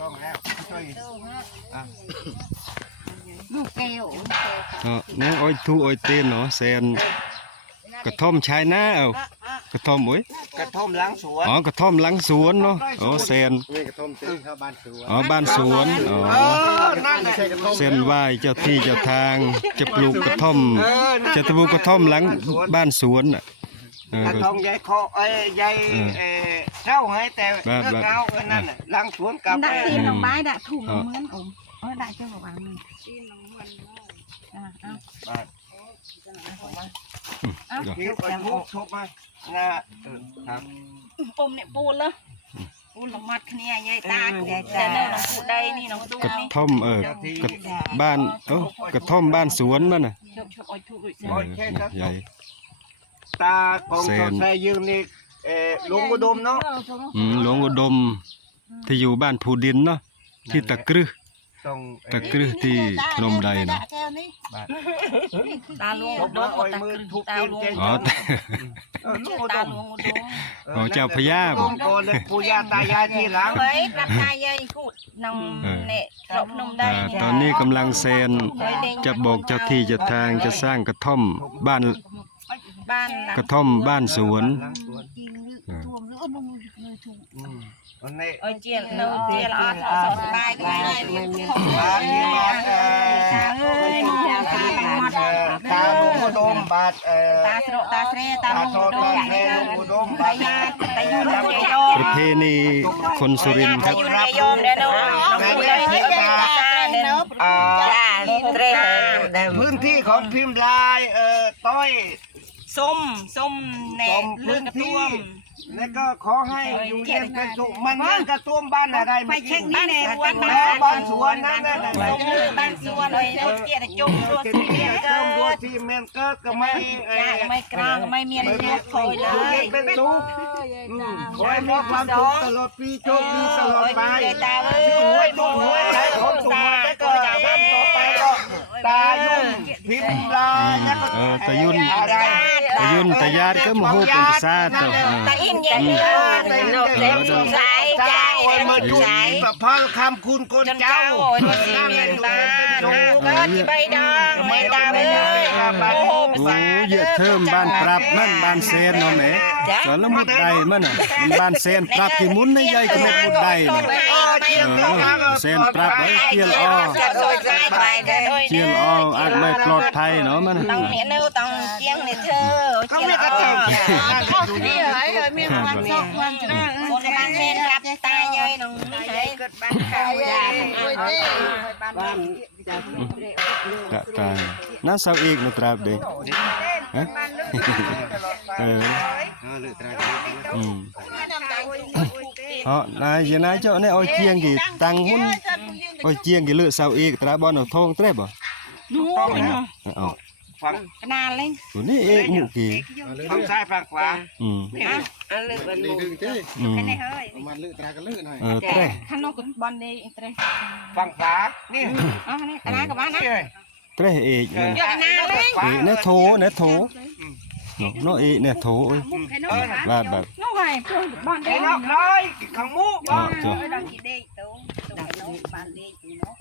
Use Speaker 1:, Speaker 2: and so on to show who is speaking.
Speaker 1: លោកកែអូនណែអុយធូអុយទៀនណោះសែនកធំឆៃណាអូកធំអុយ
Speaker 2: កធំឡាំងស្រួន
Speaker 1: អូកធំឡាំងស្រួនណោះអូសែនវ
Speaker 3: ាកធំទៀនហ
Speaker 1: ៅបានស្រួនអូបានស្រួនអូណាស់សែនវាយចុះទីចុះທາງចិបលូកកធំចិតធ្វើកធំឡាំងបានស្រួនក
Speaker 2: ធំយាយខអេយាយអេចូលហើយតែលើកកៅនោះឡើងស្រួនកាប
Speaker 4: ់ដាក់ទីក្នុងបាយដាក់ធុំមិនអូអូដាក់ចូលបាយនេះទីក្នុងមិនហ្នឹងអាអូបាទអូគេឲ្យមកឈប់មកណាថាអ៊ុំអ្នកពូលហ៎អូនលំមាត់គ្នាយាយតាតែនៅក្នុងគូដីនេះក្នុងទូនេះក
Speaker 1: ធំអឺកបានអូកធំបានស្រួនមែនណាជប់ជប់អុយធូបរួចយាយ
Speaker 2: តាកងសរសៃយើងនេះหลวงอุดมเนาะ
Speaker 1: หลวงอุดมที่อยู่บ้านผูดินเนาะ ที่ตะกรื้อตะกรื้อที่นมไดเนาะตาหลวงอุดมอุเจ้าพญาบอ
Speaker 2: ญตายายที่หลัง
Speaker 1: ตอนนี้กำลังเซน จะบอกเจ้าที่จะทางจะสร้างกระท่อมบ้านกระท่อมบ้านสวนូនមកមើលខ្លួនទូអូនអញ្ជើញនៅទីល្អសុខ
Speaker 2: សบายថ្ងៃនេះមានសុខបានងារបានអើយមកតាមមកតាមមកដុំបាទត
Speaker 4: ាស្រកតាស្រែតាមមកដុ
Speaker 2: ំដុំបាទតាយ
Speaker 1: ូរយោប្រធាននេះខុនសុរិនគាត់រាប់យោមដែលនៅក្នុងនេះតា
Speaker 2: អឺត្រេដែលមើលទីខំភីមឡាយអឺតយ
Speaker 4: សុំសុំអ្ន
Speaker 2: កលឿនទួមអ្នកក៏ខោឲ្យយុញទៅសុំមិនអ្នកក៏ទួមបានអរ៉ៃ
Speaker 4: មកជិះនេះណែប
Speaker 2: ានបានបានសួនណាណា
Speaker 4: បានសួនឲ្យទៅទៀតជុំខ
Speaker 2: ្លួនទៀតខ្ញុំទីមានកើតក៏មិន
Speaker 4: អីមិនក្រងមិនមានទៀតខោឡើយបើទៅ
Speaker 2: ខ້ອຍមកបានទៅទៅពីជុំពីទៅបាយ
Speaker 4: តាអើយទៅម
Speaker 2: ួយទៅខ្ញុំសុំមកទៅក៏យ៉ាងបានទៅទៅតាយុំភិបឡាអ្
Speaker 1: នកក៏តាយុំអរ៉ៃยุนตยาดก็มโหเป็นประสาทตัว
Speaker 4: ตาอินยาตาอินโนเ
Speaker 2: ซมใจใจអូនមើលជួយប្រផលខំគូនកូនចៅអូនស្គាល់ហើ
Speaker 4: យបាទកើតទី3ដងមេដាមអើយបា
Speaker 1: ទអូនអូយធ្វើបានប្រាប់មិន បានសែននោះឯងចូលមុតដៃមិនបានសែនប្រាប់ពីមុននេះយាយក្មេងមុតដៃអូជាងកាសែនប្រាប់ឲ្យជាអជាអអាចមិនផ្លត់ថៃនោះមិន
Speaker 4: តាំងនេះទៅជាងនេះធ្វើ
Speaker 2: ជាអអខុសគ្នាហើយ
Speaker 4: មានបានសោកបានច្រើនអូនបានមានការត់បានកាយមួយទេ
Speaker 1: បានចាកាយណាសៅអីកនៅត្រាប់ទេហ៎ហើយលើត្រាប់ទេអឺអត់ណាយណាចុះនេះអោយជាងគេតាំងហ៊ុនអោយជាងគេលើកសៅអីកត្រាប់បនៅធងត្រេះបោះ
Speaker 4: នោះអូផងស្នាលហ្នឹ
Speaker 1: ងនេះអេគូគេ
Speaker 2: ផងខ្សែផងខ្លាហ្នឹងអើលើបន្ទូទេ
Speaker 1: គេហើយមកលើត្រាក៏លើហ្នឹងអើត្រេះខាងនោះក៏បននេះ
Speaker 2: ត្រេះផងខ្លានេះអស់នេះត្រ
Speaker 1: ាក៏បានណាត្រេះអេយកស្នាលហ្នឹងនេះធូនេះធូនោះនោះអេនេះធូអើ
Speaker 4: បាទបាទនោះហើយ
Speaker 2: បននេះនោះហើយខាងមុខបងឲ្យដល់គេដេកទៅដល់នោះបានដេកពីនោះ